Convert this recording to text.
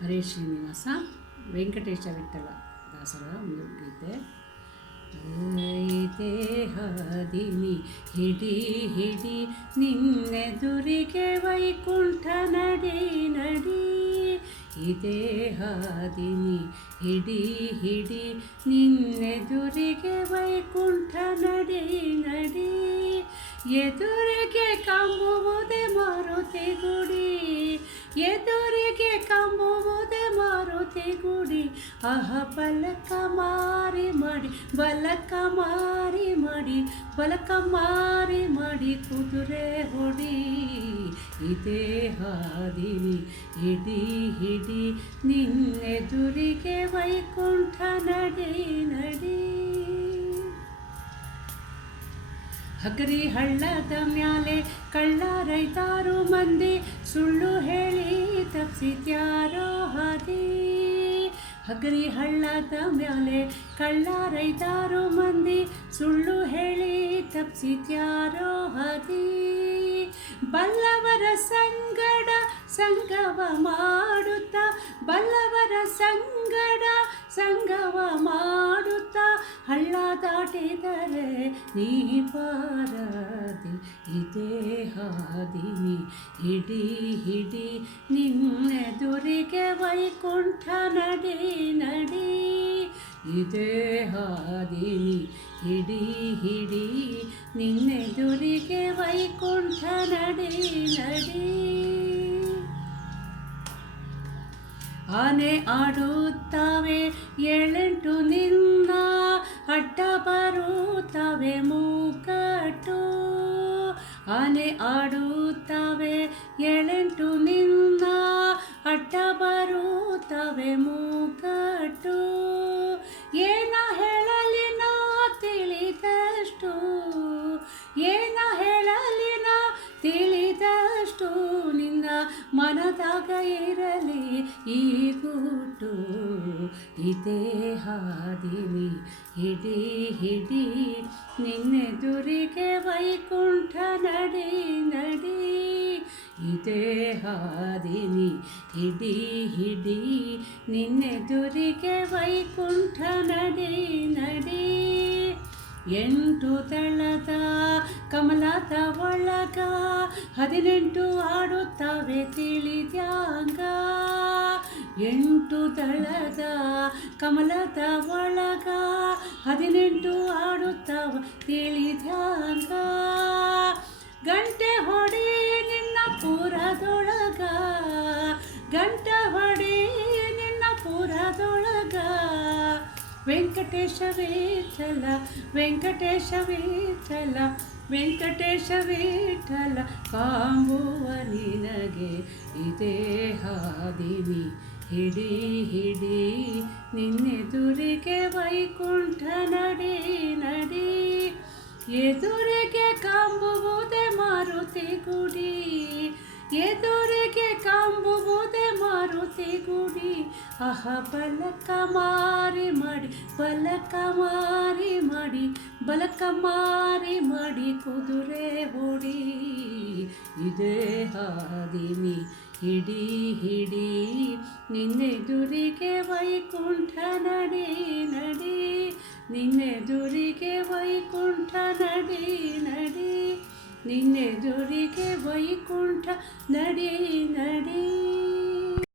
ಹರೇ ಶ್ರೀನಿವಾಸ ವೆಂಕಟೇಶ ವಿಠಲ ದಾಸರ ಗೀತೆ ದೇಹದಿನಿ ಹಿಡಿ ಹಿಡಿ, ನಿನ್ನೆದುರಿಗೆ ವೈಕುಂಠ ನಡಿ ನಡಿ. ಈ ದೇಹದಿನಿ ಹಿಡಿ ಹಿಡಿ, ನಿನ್ನೆದುರಿಗೆ ವೈಕುಂಠ ನಡಿ ನಡಿ. ಎದುರಿಗೆ ಕಂಬುವುದೇ ಮಾರುತಿ ಗುಡಿ ಎದುರಿಗೆ ಕಂಬುವುದೇ ಮಾರುತಿ ಗುಡಿ. ಅಹ ಬಲಕ ಮಾರಿ ಮಾಡಿ, ಬಲಕ ಮಾರಿ ಮಾಡಿ, ಬಲಕ ಮಾರಿ ಮಾಡಿ ಕುದುರೆ ಹೊಡಿ. ಇದೇ ಹಾದಿನಿ ಹಿಡಿ ಹಿಡಿ ನಿನ್ನೆದುರಿಗೆ ವೈಕುಂಠ ನಡಿ ನಡಿ. ಹಗರಿ ಹಳ್ಳದ ಮ್ಯಾಲೆ ಕಳ್ಳ ರೈತಾರು ಮಂದಿ ಸುಳ್ಳು ಹೇಳಿ ತಪ್ಸಿತ್ಯಾರೋ ಹಾದಿ ಹಗರಿ ಹಳ್ಳದ ಮ್ಯಾಲೆ ಕಳ್ಳ ರೈತಾರು ಮಂದಿ ಸುಳ್ಳು ಹೇಳಿ ತಪ್ಸಿತ್ಯಾರೋ ಹಾದಿ ಬಲ್ಲವರ ಸಂಗಡ ಸಂಗವ ಮಾಡುತ್ತ ಬಲ್ಲವರ ಸಂಗಡ ಸಂಗವ ಮಾಡುತ್ತಾ ಹಳ್ಳ ದಾಟಿದರೆ ನೀ ಪಾರದಿ, ಇದೇ ಹಾದಿನಿ ಹಿಡಿ ಹಿಡಿ, ನಿನ್ನೆದುರಿಗೆ ವೈಕುಂಠ ನಡಿ ನಡಿ. ಇದೇ ಹಾದಿನಿ ಹಿಡಿ ಹಿಡಿ, ನಿನ್ನೆದುರಿಗೆ ವೈಕುಂಠ ನಡಿ ನಡಿ. ಆನೆ ಆಡುತ್ತವೆ ಏಳೆಂಟು ನಿನ್ನ ಅಡ್ಡ ಬರುತ್ತವೆ, ಮೂಕಟ್ಟು. ಆನೆ ಆಡುತ್ತವೆ ಏಳೆಂಟು ನಿನ್ನ ಅಡ್ಡ ಬರುತ್ತವೆ, ಮೂಕಟ್ಟು. ಏನ ಹೇಳಲಿ ತಿಳಿದಷ್ಟು, ಏನ ಹೇಳಲಿ ನಾ ತಿಳಿದಷ್ಟು, ನಿನ್ನ ಮನದಾಗ ಇರಲಿ. ಇದೇ ಹಾದಿನಿ ಹಿಡಿ ಹಿಡಿ ನಿನ್ನೆದುರಿಗೆ ವೈಕುಂಠ ನಡಿ ನಡಿ. ಇದೇ ಹಾದಿನಿ ಹಿಡಿ ಹಿಡಿ ನಿನ್ನೆದುರಿಗೆ ವೈಕುಂಠ ನಡಿ ನಡಿ. ಎಂಟು ತಳದ ಕಮಲದ ಒಳಗ ಹದಿನೆಂಟು ಆಡುತ್ತವೆ ತಿಳಿದ್ಯಾಂಗ. ಎಂಟು ತಳದ ಕಮಲದ ಒಳಗ ಹದಿನೆಂಟು ಆಡುತ್ತವ ತಿಳಿದ್ಯಾಂಗ. ಗಂಟೆ ಹೊಡಿ ನಿನ್ನ ಪೂರದೊಳಗ, ಗಂಟೆ ಹೊಡಿ ನಿನ್ನ ಪೂರದೊಳಗ. ವೆಂಕಟೇಶ ವಿಠಲ ವೆಂಕಟೇಶ ವೀಠಲ ವೆಂಕಟೇಶ ವಿಠಲ ಕಾಂಬುವ ನಿನಗೆ ಇದೇ ಹಾದಿನಿ. ಹಿಡಿ ಹಿಡಿ ನಿನ್ನೆದುರಿಗೆ ವೈಕುಂಠ ನಡಿ ನಡಿ. ಎದುರಿಗೆ ಕಾಂಬುವುದೇ ಮಾರುತಿ ಗುಡಿ. ಎದುರಿಗೆ ಕಾಂಬುವುದೇ ಮಾರುತಿ ಗುಡಿ. ಅಹ, ಬಲಕ ಮಾರಿ ಮಾಡಿ, ಬಲಕ ಮಾರಿ ಮಾಡಿ, ಬಲಕ ಮಾರಿ ಮಾಡಿ ಕುದುರೆ ಹೊಡಿ. ಇದೇ ಹಾದಿನಿ ಹಿಡಿ ಹಿಡಿ ನಿನ್ನೆದುರಿಗೆ ವೈಕುಂಠ ನಡಿ ನಡಿ ನಿನ್ನೆದುರಿಗೆ ವೈಕುಂಠ ನಡಿ ನಡಿ ನಿನ್ನೆದುರಿಗೆ ವೈಕುಂಠ ನಡಿ ನಡಿ.